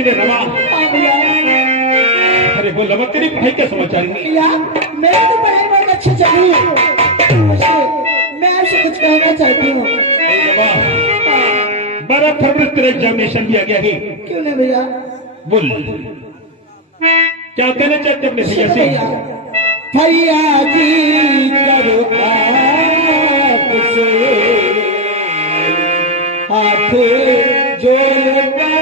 मेरे रमा। हाँ भैया। अरे वो लमक तेरी पढ़ाई क्या समाचार है? भैया मेरी तो पढ़ाई बहुत अच्छी चल रही है। मैं आपसे कुछ कहना चाहती हूँ। बड़ा फरवरी तेरा एग्जामिनेशन दिया गया है। क्यों नहीं भैया? बोल क्या कहना चाहते अपने भैया से? भैया जी करो आपसे हाथ जोड़ कर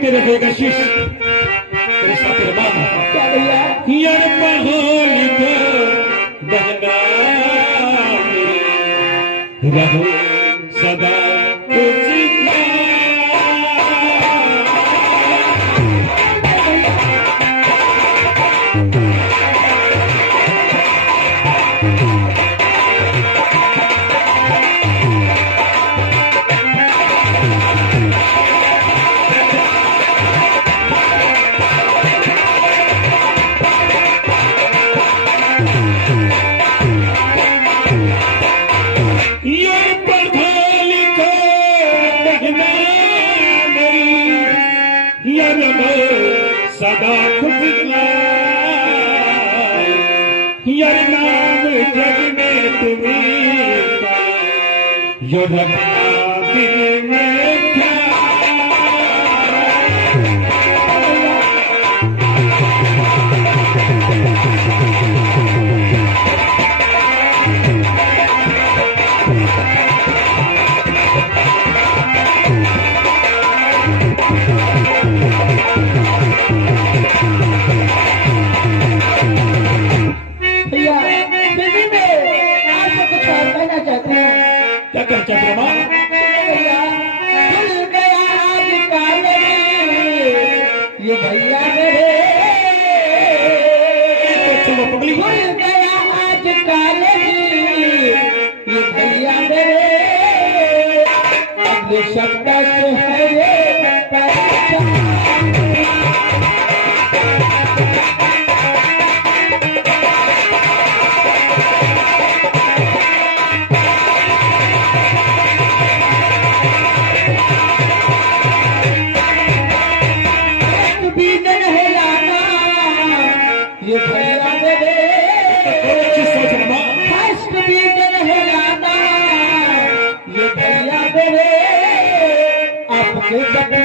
तेरे होगा शीश तेरे साथ रमा। क्या भैया? यार पहाड़ी को बहना रहो सदा तुझका। सदा खुशला यार नाम जग में तुम्हें यो रखना दिल में क्या। ये भैया मेरे भूल गया आज काले ये भैया मेरे अगले शब्द से है ये ये भैया मेरे फर्स्ट बीजन है लाना। ये भैया मेरे आपके सपने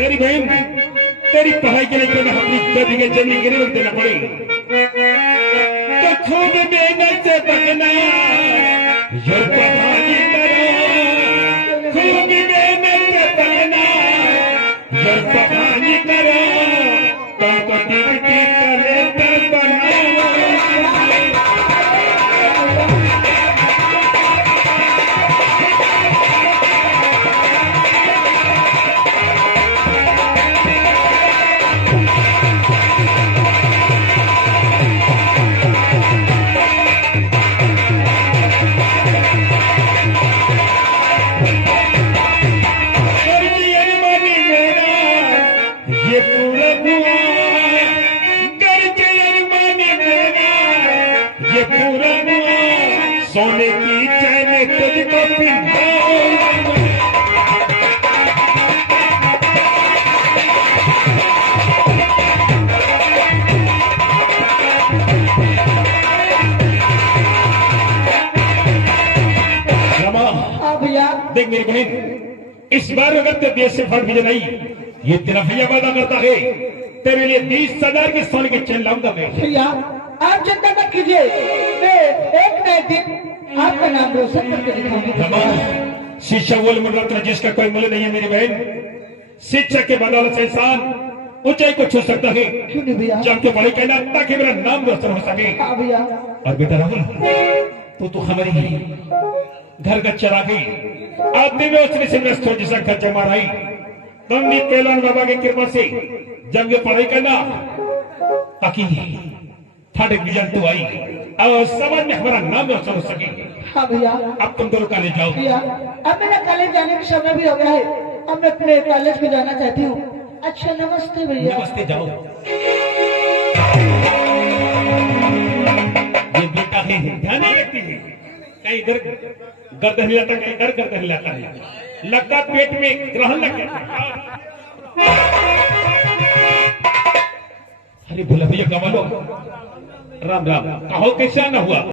मेरी बहन तेरी पढ़ाई के लिए मैं अपनी 2 बीघे जमीन गिरवी देना पड़ेगी तो खूब मेहनत से पकना ये कहानी करो। खूब मेहनत से पकना ये कहानी करो तो ड्यूटी करे तो बनाओ। सोने की चैन तुझको पिंधाऊं। हाँ भैया। देख मेरी बहन, इस बार अगर ते देश से फट भी नहीं, ये तेरा भैया वादा करता है तेरे लिए 20,000 की सोने की चैन लाऊंगा मैं। भैया आप चिंता मत कीजिए, मैं एक न एक दिन आपका नाम रोशन करके दिखाऊंगी। शिक्षा वो रत्न जिसका कोई मूल्य नहीं है मेरी बहन। शिक्षा के बदौलत से इंसान ऊंचाई को छू सकता है। क्यों नहीं भैया? जब के पढ़ाई कहना ताकि मेरा नाम रोशन हो सके। हाँ भैया। और बेटा राहुल, तो हमारी घर का चरागी आदमी में उसने से व्यस्त हो जैसा खर्चा माराई तुम भी पहलवान बाबा की कृपा से जब ये पढ़ाई करना ताकि थाटे विजन तो आई और समाज में हमारा नाम रोशन हो सके। हाँ भैया। अब तुम दोनों कॉलेज जाओ। भैया अब मेरा कॉलेज जाने का समय भी हो गया है, अब मैं अपने कॉलेज में जाना चाहती हूँ। अच्छा नमस्ते भैया। नमस्ते, जाओ। ये बेटा है ध्यान नहीं रखती है, कहीं इधर गर्दन हिलाता कहीं इधर गर्दन हिलाता है, लगता पेट में ग्रहण लग गया। अरे भोला भैया कमालो, राम राम, कहो कैसे आना हुआ।